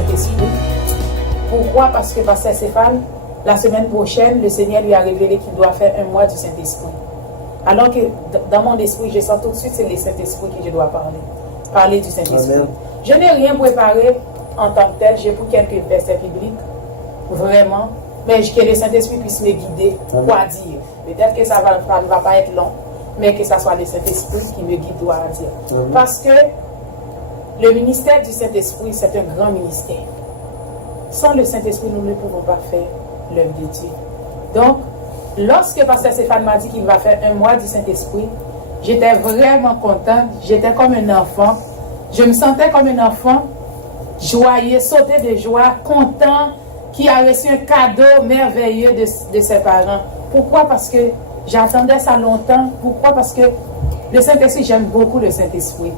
Saint-Esprit. Pourquoi? Parce que Pasteur Stéphane, la semaine prochaine, le Seigneur lui a révélé qu'il doit faire un mois du Saint-Esprit. Alors que dans mon esprit, je sens tout de suite, c'est le Saint-Esprit que je dois parler. Parler du Saint-Esprit. Amen. Je n'ai rien préparé en tant que tel. J'ai pris quelques versets bibliques, vraiment. Mais que le Saint-Esprit puisse me guider. Quoi dire? Peut-être que ça ne va pas être long, mais que ce soit le Saint-Esprit qui me guide, quoi dire. Amen. Parce que le ministère du Saint-Esprit, c'est un grand ministère. Sans le Saint-Esprit, nous ne pouvons pas faire l'œuvre de Dieu. Donc, lorsque Pasteur Stéphane m'a dit qu'il va faire un mois du Saint-Esprit, j'étais vraiment contente. J'étais comme un enfant. Je me sentais comme un enfant, joyeux, sauté de joie, content, qui a reçu un cadeau merveilleux de ses parents. Pourquoi? Parce que j'attendais ça longtemps. Pourquoi? Parce que le Saint-Esprit, j'aime beaucoup le Saint-Esprit.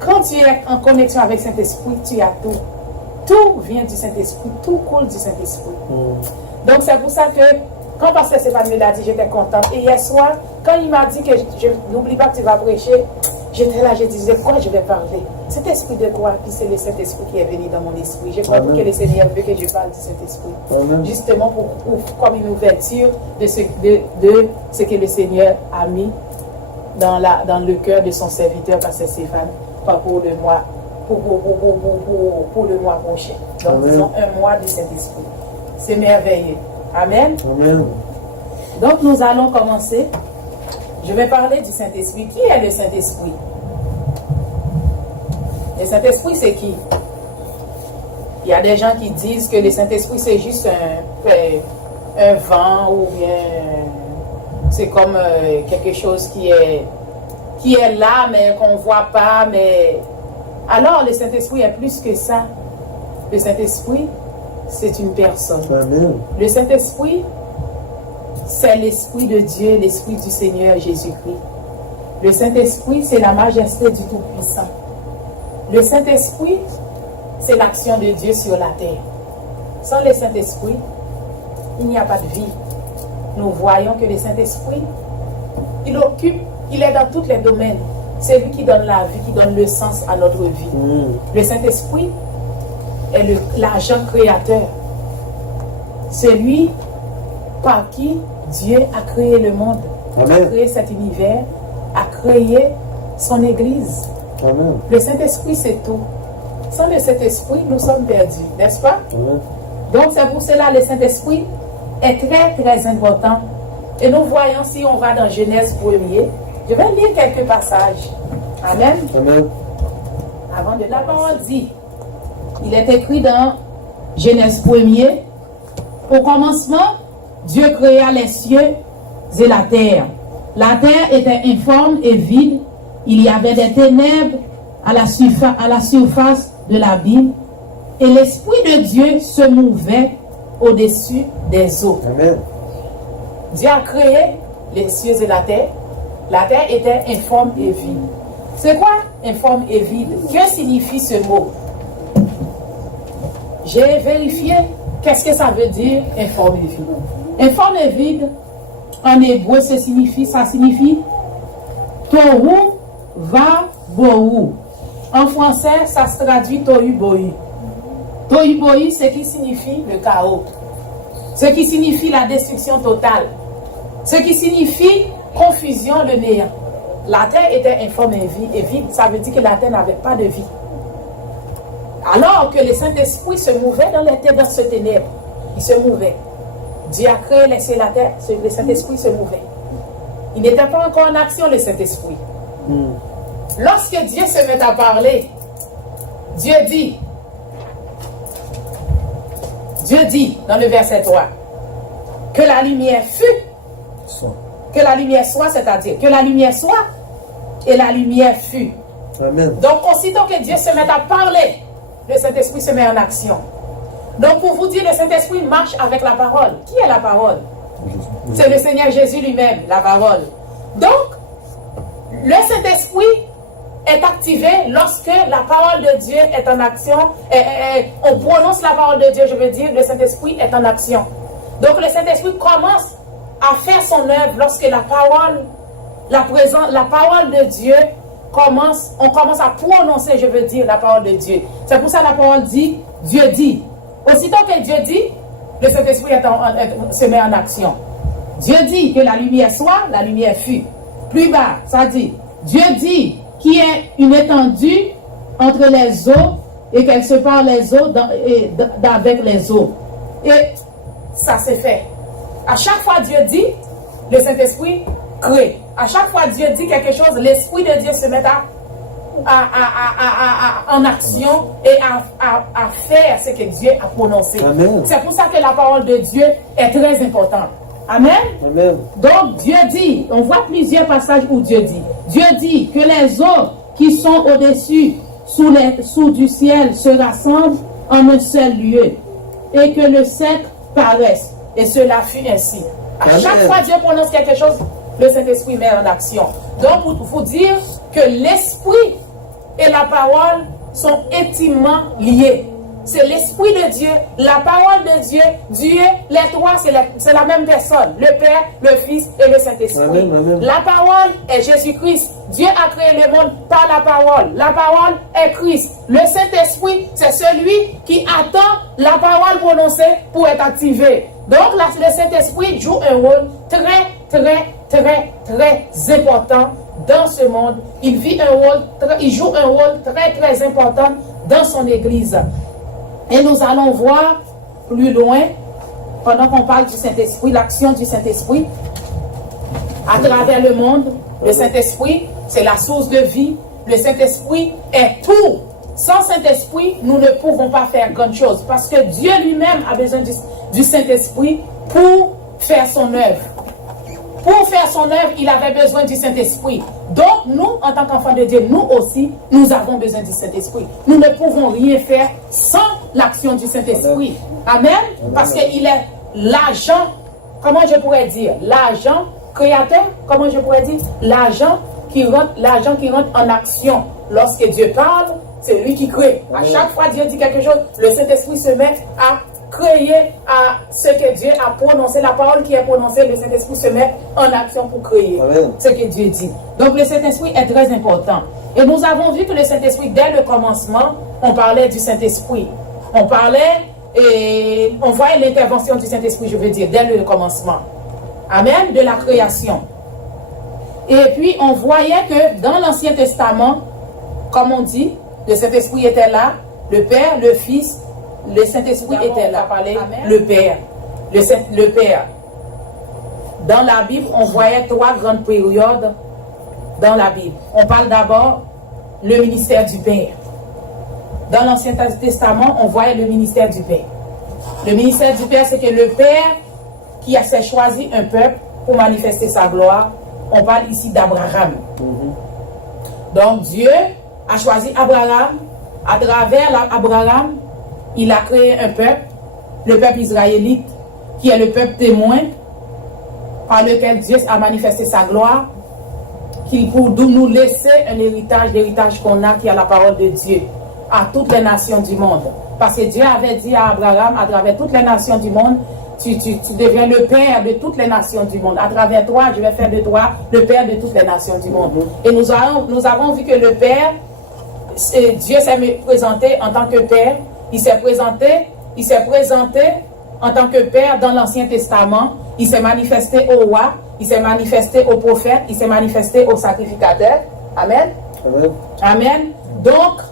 Quand tu es en connexion avec le Saint-Esprit, tu as tout. Tout vient du Saint-Esprit, tout coule du Saint-Esprit. Donc c'est pour ça que quand Pasteur Stéphane me l'a dit, j'étais contente. Et hier soir, quand il m'a dit que n'oublie pas que tu vas prêcher, j'étais là, je disais quoi je vais parler. Cet esprit de quoi? Puis c'est le Saint-Esprit qui est venu dans mon esprit. Je crois que le Seigneur veut que je parle du Saint-Esprit. Justement pour comme une ouverture de ce que le Seigneur a mis dans le cœur de son serviteur, Pasteur Stéphane, pour le mois. Pour le mois prochain. Donc, disons un mois du Saint-Esprit. C'est merveilleux. Amen. Amen. Donc, nous allons commencer. Je vais parler du Saint-Esprit. Qui est le Saint-Esprit? Le Saint-Esprit, c'est qui? Il y a des gens qui disent que le Saint-Esprit, c'est juste un vent ou bien c'est comme quelque chose qui est là, mais qu'on ne voit pas, mais... Alors, le Saint-Esprit est plus que ça. Le Saint-Esprit, c'est une personne. Amen. Le Saint-Esprit, c'est l'Esprit de Dieu, l'Esprit du Seigneur Jésus-Christ. Le Saint-Esprit, c'est la majesté du Tout-Puissant. Le Saint-Esprit, c'est l'action de Dieu sur la terre. Sans le Saint-Esprit, il n'y a pas de vie. Nous voyons que le Saint-Esprit, il est dans tous les domaines. C'est lui qui donne la vie, qui donne le sens à notre vie. Le Saint-Esprit est l'agent créateur. C'est lui par qui Dieu a créé le monde, Amen. A créé cet univers, a créé son Église. Amen. Le Saint-Esprit, c'est tout. Sans le Saint-Esprit, nous sommes perdus, n'est-ce pas? Amen. Donc c'est pour cela que le Saint-Esprit est très très important. Et nous voyons, si on va dans Genèse 1er, je vais lire quelques passages. Amen. Amen. Avant de la parole dit, il est écrit dans Genèse 1er, au commencement, Dieu créa les cieux et la terre. La terre était informe et vide. Il y avait des ténèbres à la surface de l'abîme. Et l'Esprit de Dieu se mouvait au-dessus des eaux. Amen. Dieu a créé les cieux et la terre. La terre était informe et vide. C'est quoi informe et vide? Que signifie ce mot? J'ai vérifié qu'est-ce que ça veut dire informe et vide. Informe et vide, en hébreu, ça signifie tohu va bohu. En français, ça se traduit tohu bohu. Tohu bohu, c'est qui signifie le chaos. Ce qui signifie la destruction totale. Ce qui signifie confusion, le néant. La terre était informe et vide, ça veut dire que la terre n'avait pas de vie. Alors que le Saint-Esprit se mouvait dans ce ténèbre, il se mouvait. Dieu a créé les cieux et la terre, le Saint-Esprit se mouvait. Il n'était pas encore en action, le Saint-Esprit. Lorsque Dieu se met à parler, Dieu dit dans le verset 3, que la lumière fut. Que la lumière soit, c'est-à-dire que la lumière soit et la lumière fut. Amen. Donc, aussitôt que Dieu se met à parler, le Saint-Esprit se met en action. Donc, pour vous dire, le Saint-Esprit marche avec la parole. Qui est la parole? C'est le Seigneur Jésus lui-même, la parole. Donc, le Saint-Esprit est activé lorsque la parole de Dieu est en action. On prononce la parole de Dieu, je veux dire, le Saint-Esprit est en action. Donc, le Saint-Esprit commence à faire son œuvre lorsque la parole de Dieu on commence à prononcer, je veux dire, la parole de Dieu. C'est pour ça que la parole dit, Dieu dit. Aussitôt que Dieu dit, le Saint-Esprit se met en action. Dieu dit que la lumière soit, la lumière fut. Plus bas, ça dit, Dieu dit qu'il y ait une étendue entre les eaux et qu'elle sépare les eaux avec les eaux. Et ça s'est fait. À chaque fois Dieu dit, le Saint-Esprit crée. À chaque fois Dieu dit quelque chose, l'Esprit de Dieu se met en action et à faire ce que Dieu a prononcé. C'est pour ça que la parole de Dieu est très importante. Amen. Amen. Donc Dieu dit, on voit plusieurs passages où Dieu dit que les eaux qui sont au-dessus, sous du ciel, se rassemblent en un seul lieu et que le sec paraisse. Et cela fut ainsi. À chaque fois Dieu prononce quelque chose, le Saint-Esprit met en action. Donc, pour vous dire que l'Esprit et la parole sont intimement liés. C'est l'Esprit de Dieu, la parole de Dieu, Dieu, les trois, c'est la même personne. Le Père, le Fils et le Saint-Esprit. La parole est Jésus-Christ. Dieu a créé le monde par la parole. La parole est Christ. Le Saint-Esprit, c'est celui qui attend la parole prononcée pour être activé. Donc, le Saint-Esprit joue un rôle très important dans ce monde. Il joue un rôle très important dans son Église. Et nous allons voir plus loin, pendant qu'on parle du Saint-Esprit, l'action du Saint-Esprit à travers le monde. Le Saint-Esprit, c'est la source de vie. Le Saint-Esprit est tout. Sans Saint-Esprit, nous ne pouvons pas faire grande chose. Parce que Dieu lui-même a besoin du Saint-Esprit pour faire son œuvre. Pour faire son œuvre, il avait besoin du Saint-Esprit. Donc, nous, en tant qu'enfants de Dieu, nous aussi, nous avons besoin du Saint-Esprit. Nous ne pouvons rien faire sans l'action du Saint-Esprit. Amen. Parce qu'il est l'agent, comment je pourrais dire, l'agent créateur, comment je pourrais dire, l'agent qui rentre en action. Lorsque Dieu parle, c'est lui qui crée. À chaque fois Dieu dit quelque chose, le Saint-Esprit se met à créer à ce que Dieu a prononcé, la parole qui est prononcée, le Saint-Esprit se met en action pour créer ce que Dieu dit. Donc le Saint-Esprit est très important. Et nous avons vu que le Saint-Esprit, dès le commencement, on parlait du Saint-Esprit. On parlait et on voyait l'intervention du Saint-Esprit, je veux dire, dès le commencement. Amen, de la création. Et puis on voyait que dans l'Ancien Testament, comme on dit, le Saint-Esprit était là, le Père, le Fils, le Saint-Esprit était là, le Père, le Père. Dans la Bible, on voyait trois grandes périodes dans la Bible. On parle d'abord le ministère du Père. Dans l'Ancien Testament, on voyait le ministère du Père. Le ministère du Père, c'est que le Père qui a choisi un peuple pour manifester sa gloire. On parle ici d'Abraham. Donc Dieu a choisi Abraham. À travers Abraham, il a créé un peuple, le peuple israélite, qui est le peuple témoin, par lequel Dieu a manifesté sa gloire, qui pour nous laisser un héritage, l'héritage qu'on a, qui est la parole de Dieu, à toutes les nations du monde. Parce que Dieu avait dit à Abraham, à travers toutes les nations du monde, tu deviens le père de toutes les nations du monde. À travers toi, je vais faire de toi le père de toutes les nations du monde. Et nous avons vu que le Père, Dieu s'est présenté en tant que Père. Il s'est présenté en tant que Père dans l'Ancien Testament. Il s'est manifesté au roi, il s'est manifesté aux prophètes, il s'est manifesté aux sacrificateurs. Amen. Amen. Donc,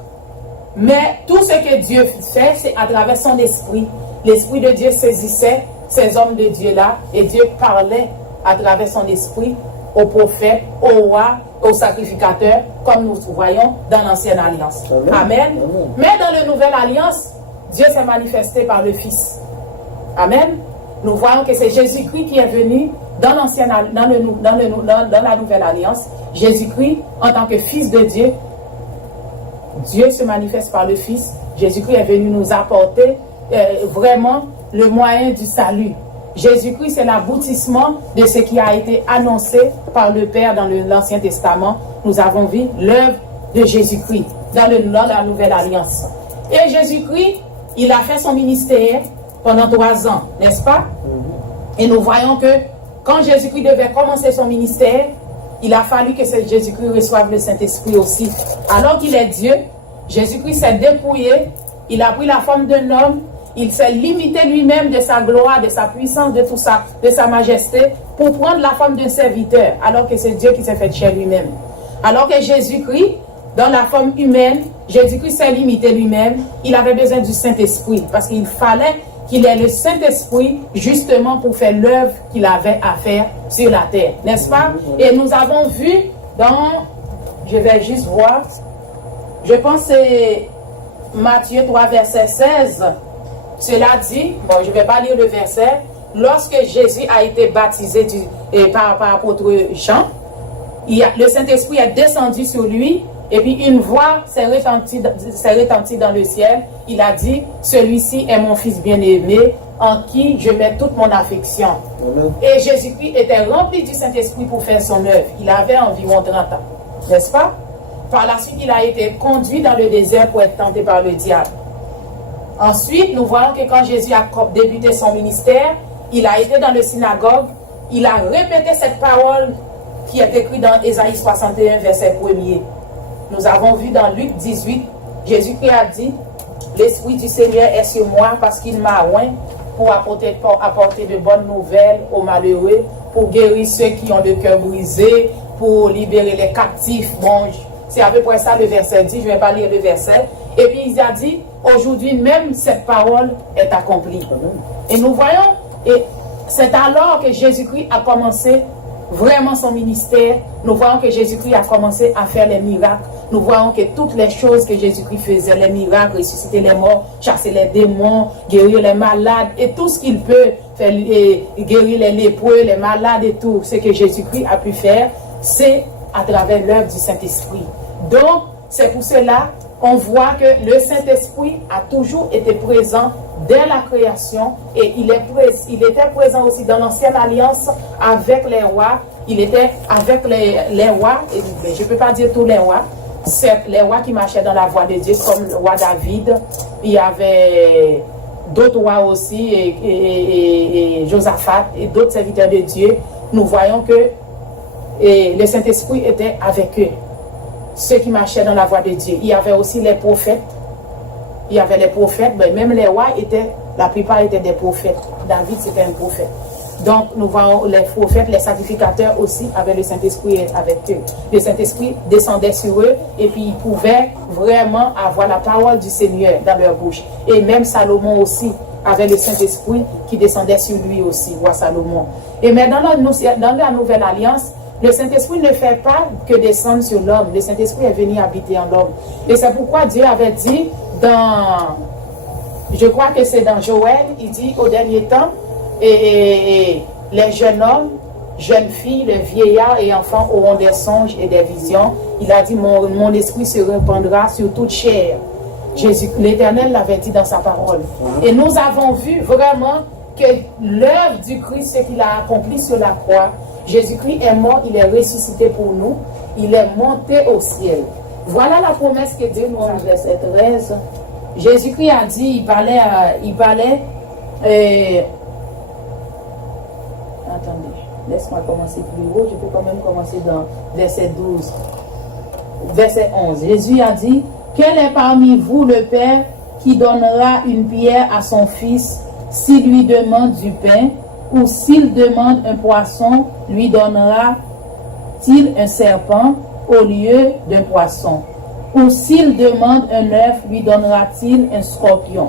mais tout ce que Dieu fait, c'est à travers son esprit. L'Esprit de Dieu saisissait ces hommes de Dieu-là et Dieu parlait à travers son esprit aux prophètes, aux rois, aux sacrificateurs, comme nous voyons dans l'Ancienne Alliance. Amen. Mais dans la Nouvelle Alliance, Dieu s'est manifesté par le Fils. Amen. Nous voyons que c'est Jésus-Christ qui est venu dans la Nouvelle Alliance. Jésus-Christ, en tant que Fils de Dieu, Dieu se manifeste par le Fils. Jésus-Christ est venu nous apporter vraiment le moyen du salut. Jésus-Christ, c'est l'aboutissement de ce qui a été annoncé par le Père dans l'Ancien Testament. Nous avons vu l'œuvre de Jésus-Christ dans la Nouvelle Alliance. Et Jésus-Christ, il a fait son ministère pendant 3 ans, n'est-ce pas? Et nous voyons que quand Jésus-Christ devait commencer son ministère, il a fallu que Jésus-Christ reçoive le Saint-Esprit aussi. Alors qu'il est Dieu, Jésus-Christ s'est dépouillé, il a pris la forme d'un homme, il s'est limité lui-même de sa gloire, de sa puissance, de tout ça, de sa majesté, pour prendre la forme d'un serviteur, alors que c'est Dieu qui s'est fait chair lui-même. Alors que Jésus-Christ, dans la forme humaine, Jésus-Christ s'est limité lui-même, il avait besoin du Saint-Esprit, parce qu'il fallait qu'il ait le Saint-Esprit justement pour faire l'œuvre qu'il avait à faire sur la terre, n'est-ce pas? Et nous avons vu dans, je vais juste voir, je pense que c'est Matthieu 3, verset 16, cela dit, bon, je ne vais pas lire le verset, lorsque Jésus a été baptisé par l'apôtre Jean, le Saint-Esprit est descendu sur lui, et puis une voix s'est retentie dans le ciel. Il a dit, celui-ci est mon fils bien-aimé, en qui je mets toute mon affection. Et Jésus-Christ était rempli du Saint-Esprit pour faire son œuvre. Il avait environ 30 ans, n'est-ce pas? Par la suite, il a été conduit dans le désert pour être tenté par le diable. Ensuite, nous voyons que quand Jésus a débuté son ministère, il a été dans le synagogue, il a répété cette parole qui est écrite dans Ésaïe 61, verset 1er. Nous avons vu dans Luc 18, Jésus-Christ a dit, l'Esprit du Seigneur est sur moi parce qu'il m'a oint pour apporter de bonnes nouvelles aux malheureux, pour guérir ceux qui ont le cœur brisé, pour libérer les captifs. Bon, c'est à peu près ça le verset dit, je ne vais pas lire le verset. Et puis il a dit, aujourd'hui même cette parole est accomplie. Et nous voyons, et c'est alors que Jésus-Christ a commencé vraiment son ministère. Nous voyons que Jésus-Christ a commencé à faire les miracles. Nous voyons que toutes les choses que Jésus-Christ faisait, les miracles, ressusciter les morts, chasser les démons, guérir les malades, et tout ce qu'il peut faire, guérir les lépreux, les malades et tout, ce que Jésus-Christ a pu faire, c'est à travers l'œuvre du Saint-Esprit. Donc, c'est pour cela qu'on voit que le Saint-Esprit a toujours été présent dès la création, et il était présent aussi dans l'ancienne alliance avec les rois. Il était avec les rois, et je ne peux pas dire tous les rois, c'est les rois qui marchaient dans la voie de Dieu, comme le roi David. Il y avait d'autres rois aussi, et Josaphat, et d'autres serviteurs de Dieu. Nous voyons que le Saint-Esprit était avec eux, ceux qui marchaient dans la voie de Dieu. Il y avait aussi les prophètes. Il y avait les prophètes, mais même les rois la plupart étaient des prophètes. David, c'était un prophète. Donc, nous voyons les prophètes, les sacrificateurs aussi, avaient le Saint-Esprit avec eux. Le Saint-Esprit descendait sur eux, et puis ils pouvaient vraiment avoir la parole du Seigneur dans leur bouche. Et même Salomon aussi avait le Saint-Esprit qui descendait sur lui aussi, roi Salomon. Et mais dans la Nouvelle Alliance, le Saint-Esprit ne fait pas que descendre sur l'homme. Le Saint-Esprit est venu habiter en l'homme. Et c'est pourquoi Dieu avait dit je crois que c'est dans Joël, il dit au dernier temps, et les jeunes hommes, jeunes filles, les vieillards et enfants auront des songes et des visions. Il a dit, mon esprit se répandra sur toute chair. L'Éternel l'avait dit dans sa parole. Et nous avons vu vraiment que l'œuvre du Christ, ce qu'il a accompli sur la croix, Jésus-Christ est mort, il est ressuscité pour nous, il est monté au ciel. Voilà la promesse que Dieu nous a faite, verset 13. Jésus-Christ a dit, attendez, laisse-moi commencer plus haut, je peux quand même commencer dans verset 12. Verset 11, Jésus a dit, quel est parmi vous le Père qui donnera une pierre à son fils s'il lui demande du pain, ou s'il demande un poisson, lui donnera-t-il un serpent au lieu d'un poisson? Ou s'il demande un œuf, lui donnera-t-il un scorpion?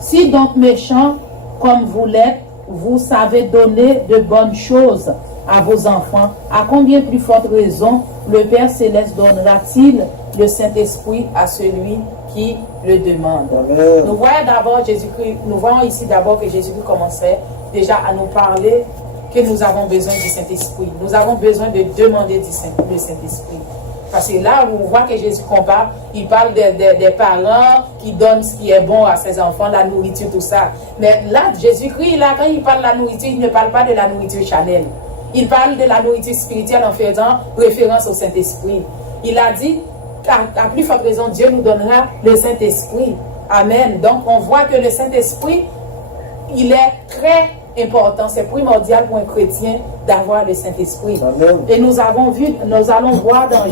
Si donc méchant comme vous l'êtes, vous savez donner de bonnes choses à vos enfants, à combien plus forte raison le Père Céleste donnera-t-il le Saint-Esprit à celui qui le demande? Nous voyons d'abord Jésus-Christ, nous voyons ici d'abord que Jésus-Christ commençait déjà à nous parler que nous avons besoin du Saint-Esprit. Nous avons besoin de demander du Saint-Esprit. Parce que là, on voit que Jésus compare, il parle des parents qui donnent ce qui est bon à ses enfants, la nourriture, tout ça. Mais là, Jésus-Christ, là, quand il parle de la nourriture, il ne parle pas de la nourriture charnelle. Il parle de la nourriture spirituelle en faisant référence au Saint-Esprit. Il a dit, à plus forte raison, Dieu nous donnera le Saint-Esprit. Amen. Donc, on voit que le Saint-Esprit, il est très important, c'est primordial pour un chrétien d'avoir le Saint-Esprit. Et nous allons voir dans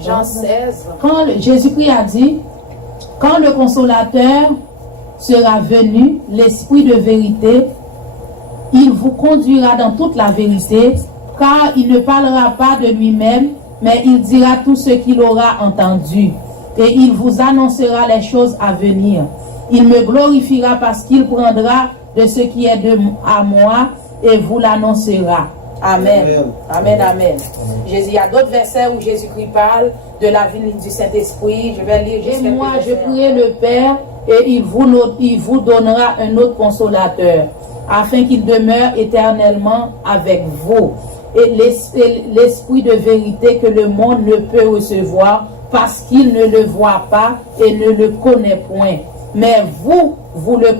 Jean 16. Quand Jésus-Christ a dit, quand le consolateur sera venu, l'Esprit de vérité, il vous conduira dans toute la vérité, car il ne parlera pas de lui-même, mais il dira tout ce qu'il aura entendu, et il vous annoncera les choses à venir. Il me glorifiera parce qu'il prendra de ce qui est à moi et vous l'annoncera. Amen. Amen, amen. Jésus, il y a d'autres versets où Jésus-Christ parle de la venue du Saint-Esprit. Je vais lire juste et moi, je prierai le Père et il vous donnera un autre consolateur, afin qu'il demeure éternellement avec vous. Et l'Esprit de vérité que le monde ne peut recevoir parce qu'il ne le voit pas et ne le connaît point. Mais vous le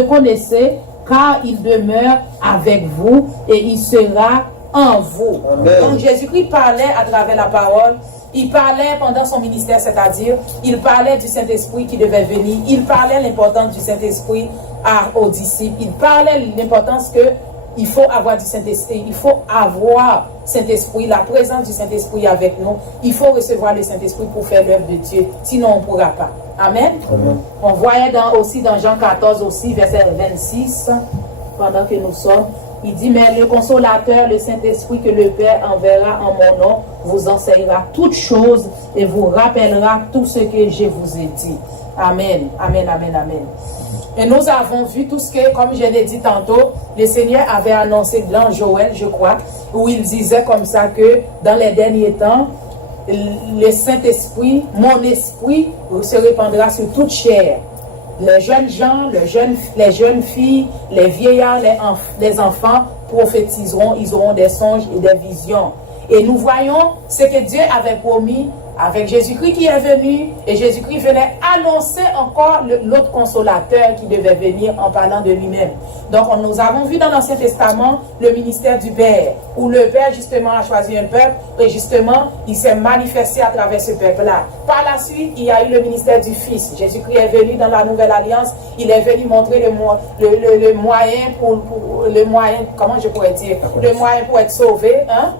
connaissez, car il demeure avec vous et il sera en vous. Amen. Donc Jésus-Christ parlait à travers la parole. Il parlait pendant son ministère, c'est-à-dire, il parlait du Saint-Esprit qui devait venir. Il parlait l'importance du Saint-Esprit aux disciples. Il parlait l'importance que il faut avoir du Saint-Esprit. Il faut avoir Saint-Esprit, la présence du Saint-Esprit avec nous. Il faut recevoir le Saint-Esprit pour faire l'œuvre de Dieu. Sinon, on ne pourra pas. Amen. Amen. On voyait aussi dans Jean 14 aussi, verset 26, pendant que nous sommes. Il dit, mais le consolateur, le Saint-Esprit que le Père enverra en mon nom, vous enseignera toutes choses et vous rappellera tout ce que je vous ai dit. Amen, amen, amen, amen. Et nous avons vu tout ce que, comme je l'ai dit tantôt, le Seigneur avait annoncé dans Joël, je crois, où il disait comme ça que dans les derniers temps, le Saint-Esprit, mon esprit, se répandra sur toute chair. Les jeunes gens, les jeunes filles, les vieillards, les enfants prophétiseront, ils auront des songes et des visions. Et nous voyons ce que Dieu avait promis avec Jésus-Christ qui est venu, et Jésus-Christ venait annoncer encore l'autre consolateur qui devait venir en parlant de lui-même. Donc nous avons vu dans l'Ancien Testament le ministère du Père, où le Père justement a choisi un peuple, et justement il s'est manifesté à travers ce peuple-là. Par la suite, il y a eu le ministère du Fils. Jésus-Christ est venu dans la Nouvelle Alliance, il est venu montrer le moyen comment je pourrais dire, le moyen pour être sauvé, hein?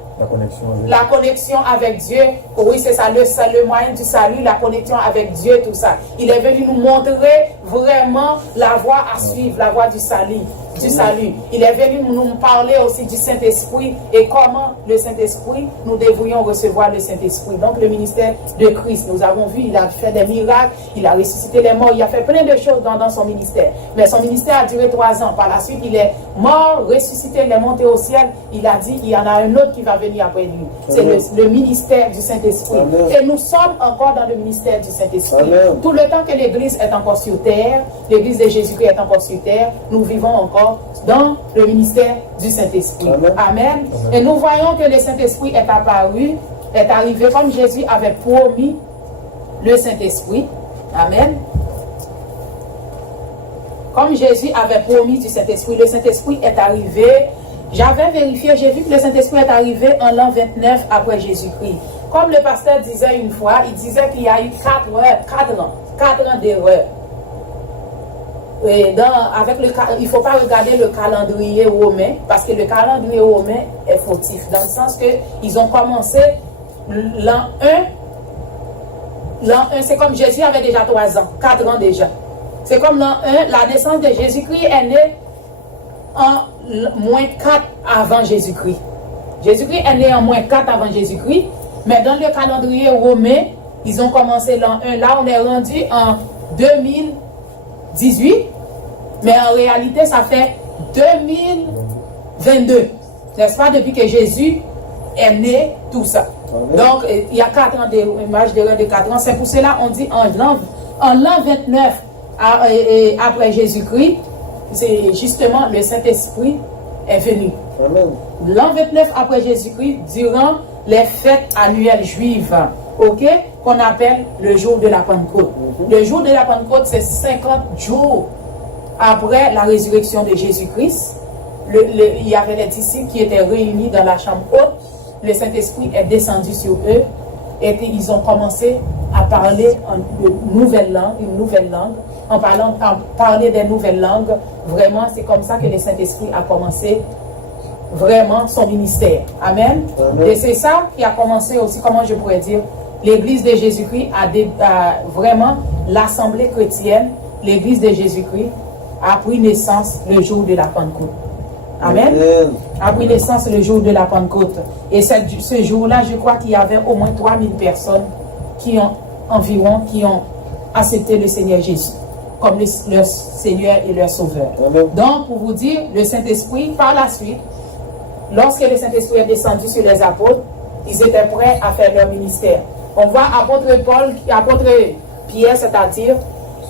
La connexion avec Dieu, oui c'est ça, le moyen du salut, la connexion avec Dieu, tout ça. Il est venu nous montrer vraiment la voie à suivre, la voie du salut. Il est venu nous parler aussi du Saint-Esprit et comment le Saint-Esprit, nous devrions recevoir le Saint-Esprit. Donc le ministère de Christ, nous avons vu, il a fait des miracles, il a ressuscité les morts, il a fait plein de choses dans son ministère. Mais son ministère a duré 3 ans. Par la suite, il est mort, ressuscité, il est monté au ciel. Il a dit, il y en a un autre qui va venir après lui. C'est le ministère du Saint-Esprit. Et nous sommes encore dans le ministère du Saint-Esprit. Tout le temps que l'Église est encore sur terre, l'Église de Jésus-Christ est encore sur terre, nous vivons encore dans le ministère du Saint-Esprit. Amen. Amen. Et nous voyons que le Saint-Esprit est apparu, est arrivé comme Jésus avait promis le Saint-Esprit. Amen. Comme Jésus avait promis du Saint-Esprit, le Saint-Esprit est arrivé. J'avais vérifié, j'ai vu que le Saint-Esprit est arrivé en l'an 29 après Jésus-Christ. Comme le pasteur disait une fois, il disait qu'il y a eu 4 ans d'erreur. Et il ne faut pas regarder le calendrier romain, parce que le calendrier romain est fautif, dans le sens qu'ils ont commencé l'an 1. L'an 1, c'est comme Jésus avait déjà 3 ans, 4 ans déjà. C'est comme l'an 1, la naissance de Jésus-Christ est née en -4 avant Jésus-Christ. Jésus-Christ est né en -4 avant Jésus-Christ, mais dans le calendrier romain, ils ont commencé l'an 1. Là, on est rendu en 2018, mais en réalité, ça fait 2022. N'est-ce pas, depuis que Jésus est né, tout ça. Donc, il y a 4 ans, une marge d'erreur de 4 ans. C'est pour cela qu'on dit en l'an 29 après Jésus-Christ, c'est justement le Saint-Esprit est venu. L'an 29 après Jésus-Christ, durant les fêtes annuelles juives, qu'on appelle le jour de la Pentecôte. Le jour de la Pentecôte, c'est 50 jours après la résurrection de Jésus-Christ. Il y avait les disciples qui étaient réunis dans la chambre haute. Le Saint-Esprit est descendu sur eux. et ils ont commencé à parler une nouvelle langue, en parler des nouvelles langues. Vraiment, c'est comme ça que le Saint-Esprit a commencé vraiment son ministère. Amen. Amen. Et c'est ça qui a commencé aussi, comment je pourrais dire, l'Église de Jésus-Christ vraiment, l'Assemblée chrétienne, l'Église de Jésus-Christ a pris naissance le jour de la Pentecôte. Amen. Amen. A pris naissance le jour de la Pentecôte. Et ce jour-là, je crois qu'il y avait au moins 3000 personnes qui ont accepté le Seigneur Jésus comme leur Seigneur et leur Sauveur. Amen. Donc, pour vous dire, le Saint-Esprit, par la suite, lorsque le Saint-Esprit est descendu sur les apôtres, ils étaient prêts à faire leur ministère. On voit apôtre Pierre, c'est-à-dire,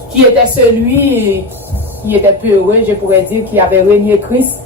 qui était celui qui était peureux, je pourrais dire, qui avait régné Christ,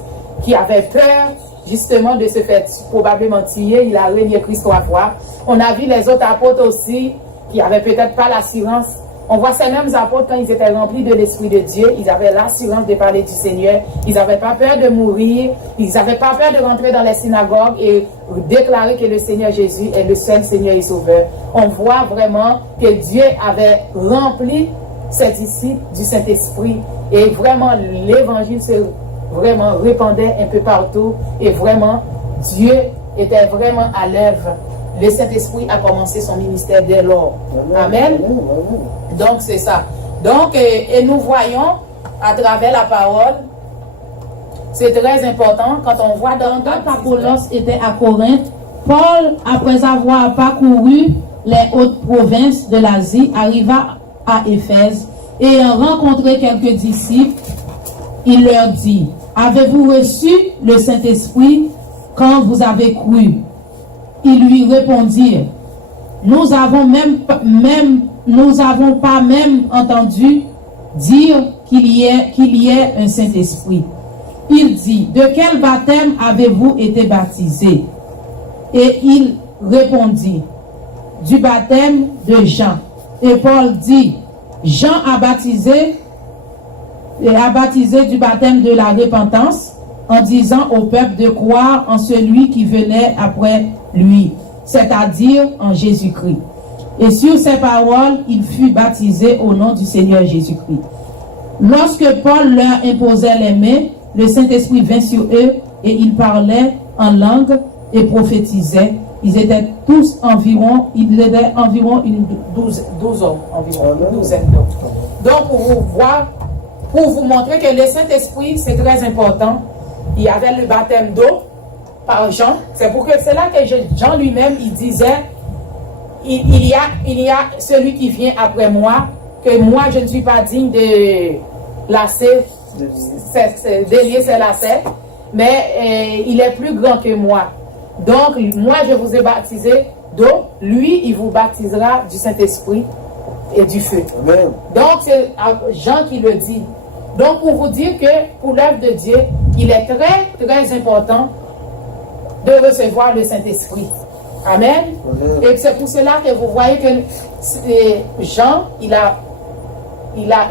qui avait peur justement de se faire probablement tuer. Il a régné Christ 3 fois. On a vu les autres apôtres aussi, qui n'avaient peut-être pas l'assurance. On voit ces mêmes apôtres, quand ils étaient remplis de l'Esprit de Dieu, ils avaient l'assurance de parler du Seigneur. Ils n'avaient pas peur de mourir. Ils n'avaient pas peur de rentrer dans les synagogues et déclarer que le Seigneur Jésus est le seul Seigneur et Sauveur. On voit vraiment que Dieu avait rempli ses disciples du Saint-Esprit. Et vraiment, l'évangile se vraiment répandait un peu partout. Et vraiment, Dieu était vraiment à l'œuvre. Le Saint-Esprit a commencé son ministère dès lors. Amen. Donc, c'est ça. Donc, et nous voyons à travers la parole, c'est très important quand on voit dans Apollos était à Corinthe, Paul, après avoir parcouru les hautes provinces de l'Asie, arriva à Éphèse et ayant rencontré quelques disciples, il leur dit: avez-vous reçu le Saint-Esprit quand vous avez cru? Ils lui répondirent: nous avons pas même entendu dire qu'il y ait un Saint-Esprit. Il dit: de quel baptême avez-vous été baptisés? Et il répondit: du baptême de Jean. Et Paul dit: Jean a baptisé du baptême de la repentance, en disant au peuple de croire en celui qui venait après lui, c'est-à-dire en Jésus-Christ. Et sur ces paroles, il fut baptisé au nom du Seigneur Jésus-Christ. Lorsque Paul leur imposait les mains, le Saint-Esprit vint sur eux et ils parlaient en langue et prophétisaient. Ils étaient tous environ une douzaine d'hommes. Donc, pour vous montrer que le Saint-Esprit, c'est très important, il y avait le baptême d'eau par Jean. C'est là que Jean lui-même, il disait: il y a celui qui vient après moi, que moi je ne suis pas digne de délier ses lacets, mais il est plus grand que moi. Donc, moi je vous ai baptisé d'eau, lui il vous baptisera du Saint-Esprit et du feu. Amen. Donc, c'est Jean qui le dit. Donc, pour vous dire que pour l'œuvre de Dieu, il est très, très important de recevoir le Saint-Esprit. Amen. Et c'est pour cela que vous voyez que Jean, il a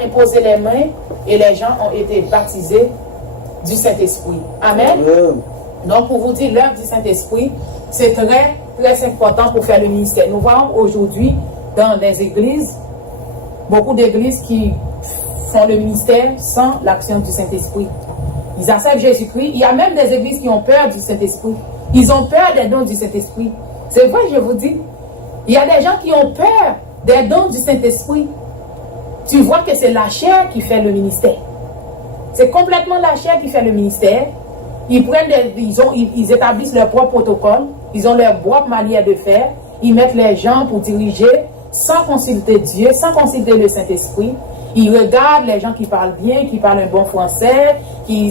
imposé les mains et les gens ont été baptisés du Saint-Esprit. Amen. Donc, pour vous dire, l'œuvre du Saint-Esprit, c'est très, très important pour faire le ministère. Nous voyons aujourd'hui dans les églises, beaucoup d'églises qui font le ministère sans l'action du Saint-Esprit. Ils acceptent Jésus-Christ. Il y a même des églises qui ont peur du Saint-Esprit. Ils ont peur des dons du Saint-Esprit. C'est vrai, je vous dis. Il y a des gens qui ont peur des dons du Saint-Esprit. Tu vois que c'est la chair qui fait le ministère. C'est complètement la chair qui fait le ministère. Ils établissent leur propre protocole. Ils ont leur propre manière de faire. Ils mettent les gens pour diriger sans consulter Dieu, sans consulter le Saint-Esprit. Ils regardent les gens qui parlent bien, qui parlent un bon français,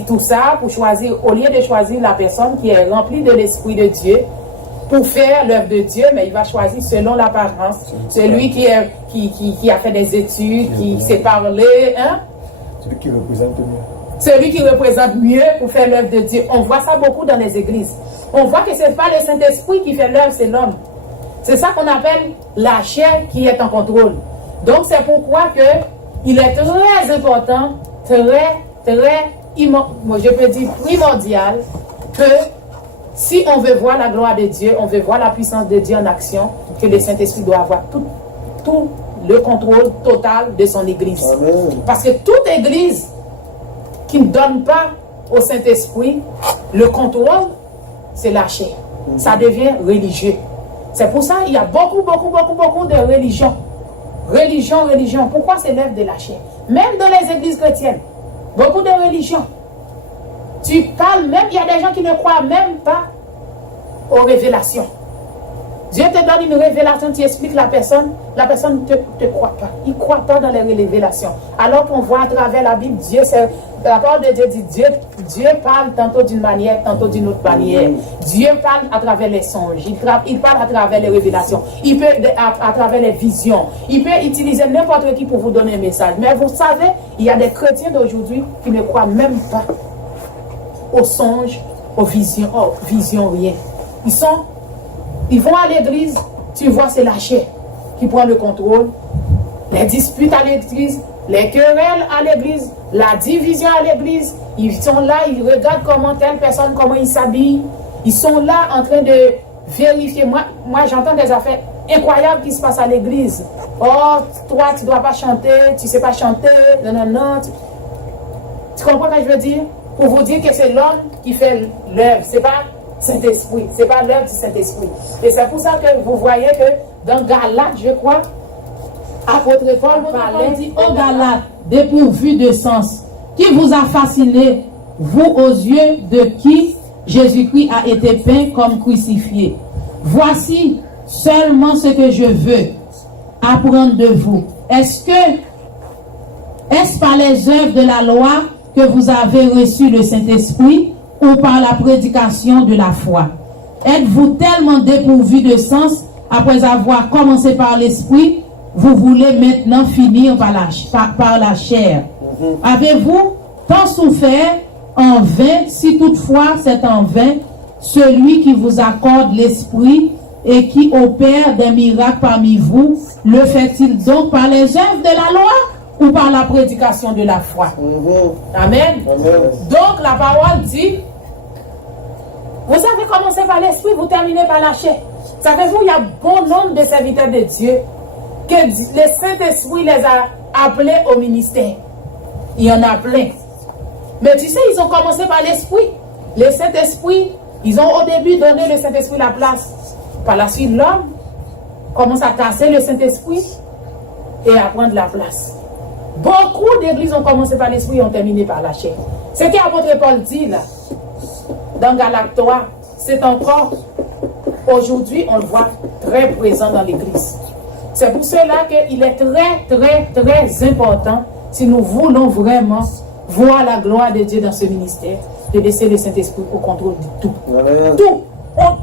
tout ça, pour choisir, au lieu de choisir la personne qui est remplie de l'Esprit de Dieu, pour faire l'œuvre de Dieu, mais il va choisir selon l'apparence. Celui qui a fait des études, qui sait parler, hein? Celui qui représente mieux. Celui qui représente mieux pour faire l'œuvre de Dieu. On voit ça beaucoup dans les églises. On voit que ce n'est pas le Saint-Esprit qui fait l'œuvre, c'est l'homme. C'est ça qu'on appelle la chair qui est en contrôle. Donc c'est pourquoi il est très important, je peux dire primordial, que Si on veut voir la gloire de Dieu, on veut voir la puissance de Dieu en action, que le Saint-Esprit doit avoir tout le contrôle total de son Église. Amen. Parce que toute Église qui ne donne pas au Saint-Esprit le contrôle, c'est la chair. Ça devient religieux. C'est pour ça qu'il y a beaucoup de religions. Religion. Pourquoi c'est l'œuvre de la chair? Même dans les églises chrétiennes, beaucoup de religions. Tu parles même, il y a des gens qui ne croient même pas aux révélations. Dieu te donne une révélation, tu expliques la personne ne te croit pas. Il ne croit pas dans les révélations. Alors qu'on voit à travers la Bible, la parole de Dieu dit, Dieu parle tantôt d'une manière, tantôt d'une autre manière. Dieu parle à travers les songes, il parle à travers les révélations, il peut à travers les visions. Il peut utiliser n'importe qui pour vous donner un message. Mais vous savez, il y a des chrétiens d'aujourd'hui qui ne croient même pas aux songes, aux visions, rien. Ils vont à l'église, tu vois, c'est la chair qui prend le contrôle. Les disputes à l'église, les querelles à l'église, la division à l'église. Ils sont là, ils regardent comment telle personne, comment il s'habille. Ils sont là en train de vérifier. Moi j'entends des affaires incroyables qui se passent à l'église. Oh, toi, tu ne dois pas chanter, tu ne sais pas chanter. Non. Tu comprends ce que je veux dire? Pour vous dire que c'est l'homme qui fait l'œuvre. C'est pas Saint-Esprit. C'est pas l'œuvre du Saint-Esprit. Et c'est pour ça que vous voyez que dans Galates, je crois, apôtre Paul parlait, dit aux Galates, dépourvu de sens, qui vous a fasciné, vous aux yeux de qui Jésus-Christ a été peint comme crucifié. Voici seulement ce que je veux apprendre de vous. Est-ce par les œuvres de la loi que vous avez reçu le Saint-Esprit ou par la prédication de la foi? Êtes-vous tellement dépourvu de sens après avoir commencé par l'Esprit, vous voulez maintenant finir par la chair? Avez-vous tant souffert en vain, si toutefois c'est en vain, celui qui vous accorde l'Esprit et qui opère des miracles parmi vous, le fait-il donc par les œuvres de la loi ou par la prédication de la foi? Amen. Donc la parole dit, vous avez commencé par l'Esprit, vous terminez par la chair. Savez-vous, il y a bon nombre de serviteurs de Dieu que le Saint-Esprit les a appelés au ministère. Il y en a plein. Mais tu sais, ils ont commencé par l'Esprit. Le Saint-Esprit, ils ont au début donné le Saint-Esprit la place. Par la suite, l'homme commence à tasser le Saint-Esprit et à prendre la place. Beaucoup d'églises ont commencé par l'Esprit et ont terminé par la chair. Ce qu'apôtre Paul dit là, dans Galates 3, c'est encore, aujourd'hui, on le voit très présent dans l'église. C'est pour cela qu'il est très important, si nous voulons vraiment voir la gloire de Dieu dans ce ministère, de laisser le Saint-Esprit au contrôle de tout.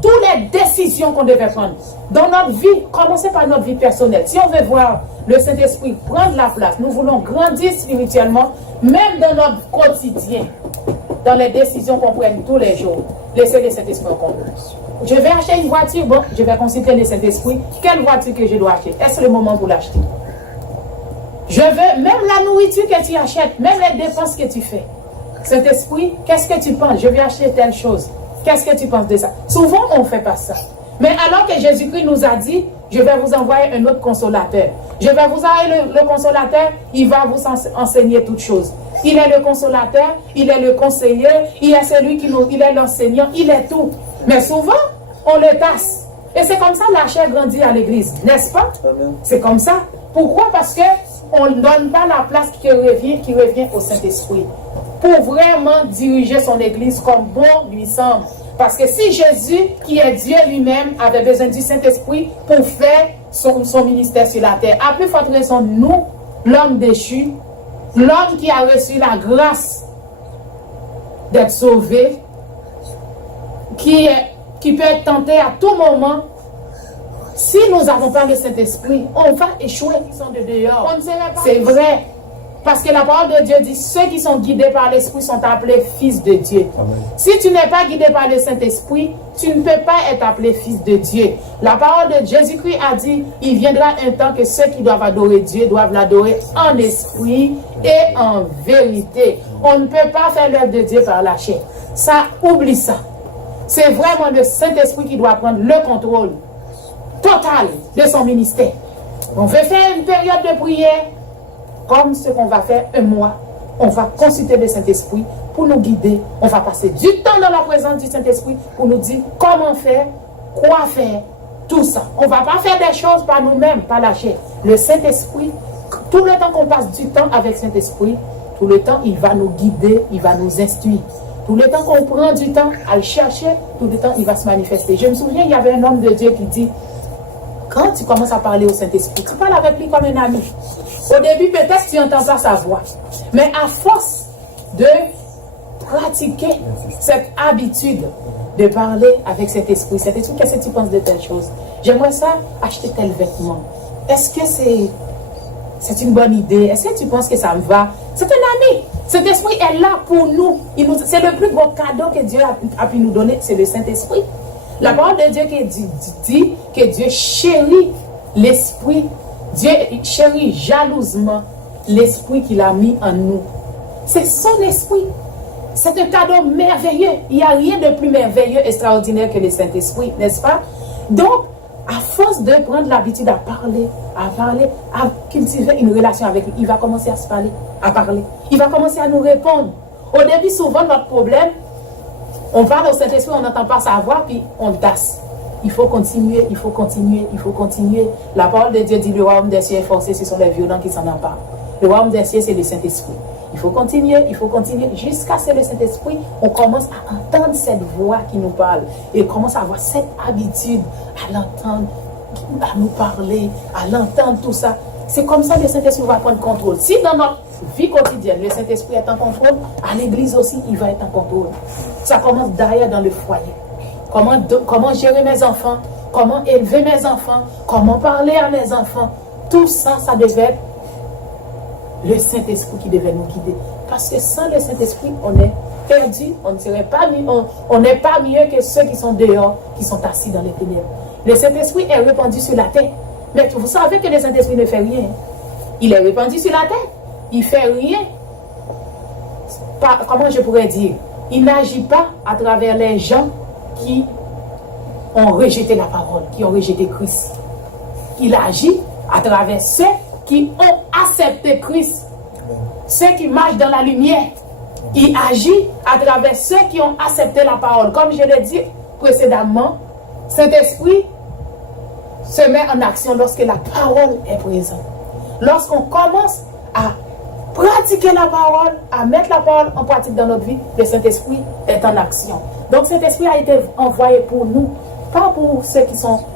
Toutes les décisions qu'on devait prendre dans notre vie, commencer par notre vie personnelle. Si on veut voir le Saint-Esprit prendre la place, nous voulons grandir spirituellement, même dans notre quotidien, dans les décisions qu'on prenne tous les jours, laisser le Saint-Esprit au contrôle. Je vais acheter une voiture, bon, je vais consulter le Saint-Esprit. Quelle voiture que je dois acheter? Est-ce le moment pour l'acheter? Je veux, même la nourriture que tu achètes, même les dépenses que tu fais. Saint-Esprit, qu'est-ce que tu penses? Je vais acheter telle chose. Qu'est-ce que tu penses de ça? Souvent, on ne fait pas ça. Mais alors que Jésus-Christ nous a dit, je vais vous envoyer un autre consolateur. Je vais vous envoyer le consolateur, il va vous enseigner toutes choses. Il est le consolateur, il est le conseiller, il est celui il est l'enseignant, il est tout. Mais souvent, on le tasse. Et c'est comme ça la chair grandit à l'église, n'est-ce pas? C'est comme ça. Pourquoi? Parce qu'on ne donne pas la place qui revient au Saint-Esprit pour vraiment diriger son église comme bon lui semble. Parce que si Jésus, qui est Dieu lui-même, avait besoin du Saint-Esprit pour faire son ministère sur la terre, à plus forte raison, nous, l'homme déchu, l'homme qui a reçu la grâce d'être sauvé, qui peut être tenté à tout moment, si nous n'avons pas le Saint-Esprit, on va échouer. Ils sont de dehors. C'est vrai. Parce que la parole de Dieu dit, ceux qui sont guidés par l'Esprit sont appelés fils de Dieu. Amen. Si tu n'es pas guidé par le Saint-Esprit, tu ne peux pas être appelé fils de Dieu. La parole de Jésus-Christ a dit, il viendra un temps que ceux qui doivent adorer Dieu doivent l'adorer en esprit et en vérité. On ne peut pas faire l'œuvre de Dieu par la chair. Ça, oublie ça. c'est vraiment le Saint-Esprit qui doit prendre le contrôle total de son ministère. On veut faire une période de prière, comme ce qu'on va faire un mois. On va consulter le Saint-Esprit pour nous guider. On va passer du temps dans la présence du Saint-Esprit pour nous dire comment faire, quoi faire, tout ça. On ne va pas faire des choses par nous-mêmes, par la chair. Le Saint-Esprit, tout le temps qu'on passe du temps avec le Saint-Esprit, tout le temps il va nous guider, il va nous instruire. Tout le temps qu'on prend du temps à le chercher, tout le temps il va se manifester. Je me souviens, il y avait un homme de Dieu qui dit, quand tu commences à parler au Saint-Esprit, tu parles avec lui comme un ami. Au début, peut-être tu n'entends pas sa voix. Mais à force de pratiquer cette habitude de parler avec cet esprit, qu'est-ce que tu penses de telle chose? J'aimerais ça acheter tel vêtement. Est-ce que c'est une bonne idée? Est-ce que tu penses que ça me va? C'est un ami. Cet esprit est là pour nous. C'est le plus gros cadeau que Dieu a pu nous donner, c'est le Saint-Esprit. La parole de Dieu qui dit que Dieu chérit l'esprit. Dieu chérit jalousement l'esprit qu'il a mis en nous. C'est son esprit. C'est un cadeau merveilleux. Il n'y a rien de plus merveilleux, extraordinaire que le Saint-Esprit, n'est-ce pas? Donc, à force de prendre l'habitude à parler, à cultiver une relation avec lui, il va commencer à se parler, à parler. Il va commencer à nous répondre. Au début, souvent, notre problème, on parle au Saint-Esprit, on n'entend pas sa voix, puis on tasse. Il faut continuer, il faut continuer, il faut continuer. La parole de Dieu dit, le royaume des cieux est forcé, ce sont les violents qui s'en emparent. Le royaume des cieux, c'est le Saint-Esprit. Il faut continuer, jusqu'à ce que le Saint-Esprit, on commence à entendre cette voix qui nous parle. Et on commence à avoir cette habitude à l'entendre, à nous parler, à l'entendre, tout ça. C'est comme ça que le Saint-Esprit va prendre contrôle. Si dans notre vie quotidienne, le Saint-Esprit est en contrôle, à l'église aussi, il va être en contrôle. Ça commence derrière dans le foyer. Comment gérer mes enfants, comment élever mes enfants, comment parler à mes enfants. Tout ça, ça devait être le Saint-Esprit qui devait nous guider. Parce que sans le Saint-Esprit, on est perdu, on n'est pas mieux que ceux qui sont dehors, qui sont assis dans les ténèbres. Le Saint-Esprit est répandu sur la terre. Mais vous savez que le Saint-Esprit ne fait rien. Il est répandu sur la terre. Il ne fait rien. Comment je pourrais dire? Il n'agit pas à travers les gens qui ont rejeté la parole, qui ont rejeté Christ. Il agit à travers ceux qui ont accepté Christ, ceux qui marchent dans la lumière. Il agit à travers ceux qui ont accepté la parole. Comme je l'ai dit précédemment, Saint-Esprit se met en action lorsque la parole est présente. Lorsqu'on commence à pratiquer la parole, à mettre la parole en pratique dans notre vie, le Saint-Esprit est en action. Donc cet esprit a été envoyé pour nous, pas pour ceux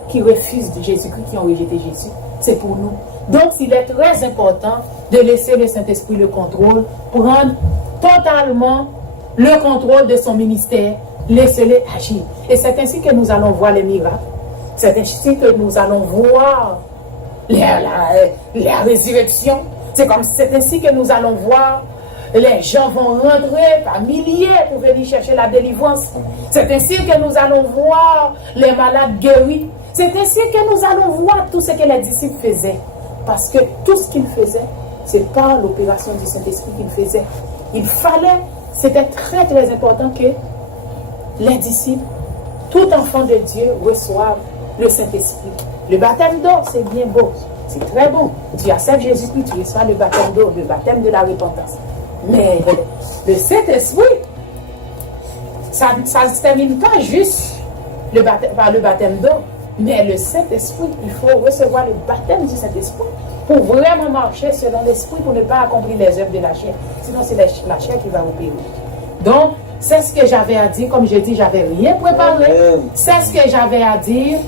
qui refusent de Jésus-Christ, qui ont rejeté Jésus. C'est pour nous. Donc il est très important de laisser le Saint-Esprit le contrôle, prendre totalement le contrôle de son ministère, laissez-le agir. Et c'est ainsi que nous allons voir les miracles. C'est ainsi que nous allons voir la résurrection. C'est ainsi que nous allons voir les gens vont rentrer par milliers pour venir chercher la délivrance. C'est ainsi que nous allons voir les malades guéris. C'est ainsi que nous allons voir tout ce que les disciples faisaient. Parce que tout ce qu'ils faisaient, c'est par l'opération du Saint-Esprit qu'ils faisaient. C'était très très important que les disciples, tout enfant de Dieu, reçoivent le Saint-Esprit. Le baptême d'eau, c'est bien beau. C'est très bon. Tu acceptes Jésus-Christ, tu reçois le baptême d'eau, le baptême de la repentance. Mais le Saint-Esprit, ça ne se termine pas juste par le baptême d'eau. Mais le Saint-Esprit, il faut recevoir le baptême du Saint-Esprit pour vraiment marcher selon l'Esprit, pour ne pas accomplir les œuvres de la chair. Sinon, c'est la chair qui va opérer. Donc, c'est ce que j'avais à dire. Comme je dis, j'avais rien préparé. C'est ce que j'avais à dire.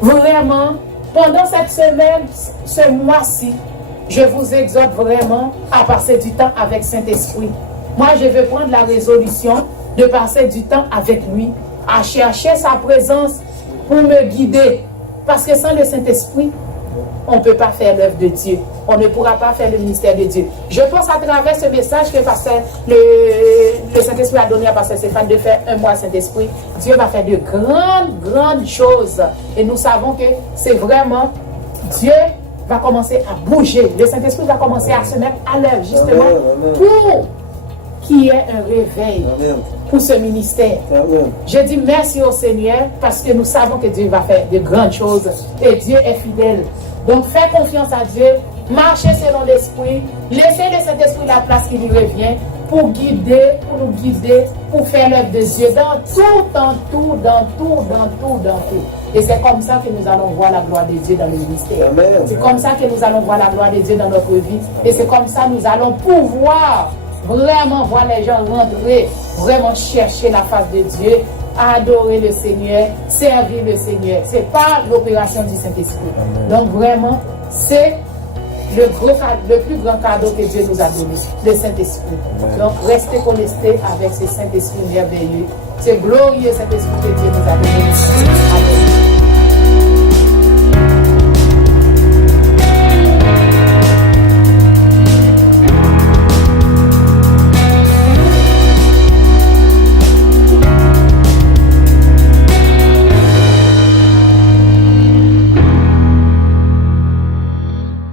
Vraiment, pendant cette semaine, ce mois-ci, je vous exhorte vraiment à passer du temps avec Saint-Esprit. Moi, je vais prendre la résolution de passer du temps avec lui, à chercher sa présence pour me guider. Parce que sans le Saint-Esprit, on ne peut pas faire l'œuvre de Dieu. On ne pourra pas faire le ministère de Dieu. Je pense à travers ce message que le Saint-Esprit a donné à Pasteur Stéphane de faire un mois Saint-Esprit. Dieu va faire de grandes choses. Et nous savons que c'est vraiment Dieu va commencer à bouger. Le Saint-Esprit va commencer à se mettre à l'œuvre justement pour qu'il y ait un réveil pour ce ministère. Je dis merci au Seigneur parce que nous savons que Dieu va faire de grandes choses et Dieu est fidèle. Donc fais confiance à Dieu, marchez selon l'Esprit, laissez le Saint-Esprit la place qui lui revient pour nous guider, pour faire l'œuvre de Dieu dans tout. Et c'est comme ça que nous allons voir la gloire de Dieu dans le ministère. C'est comme ça que nous allons voir la gloire de Dieu dans notre vie. Et c'est comme ça que nous allons pouvoir vraiment voir les gens rentrer, vraiment chercher la face de Dieu, adorer le Seigneur, servir le Seigneur. C'est pas l'opération du Saint-Esprit. Donc vraiment, c'est le plus grand cadeau que Dieu nous a donné, le Saint-Esprit. Donc restez connectés avec ce Saint-Esprit merveilleux, ce glorieux Saint-Esprit que Dieu nous a donné. Amen.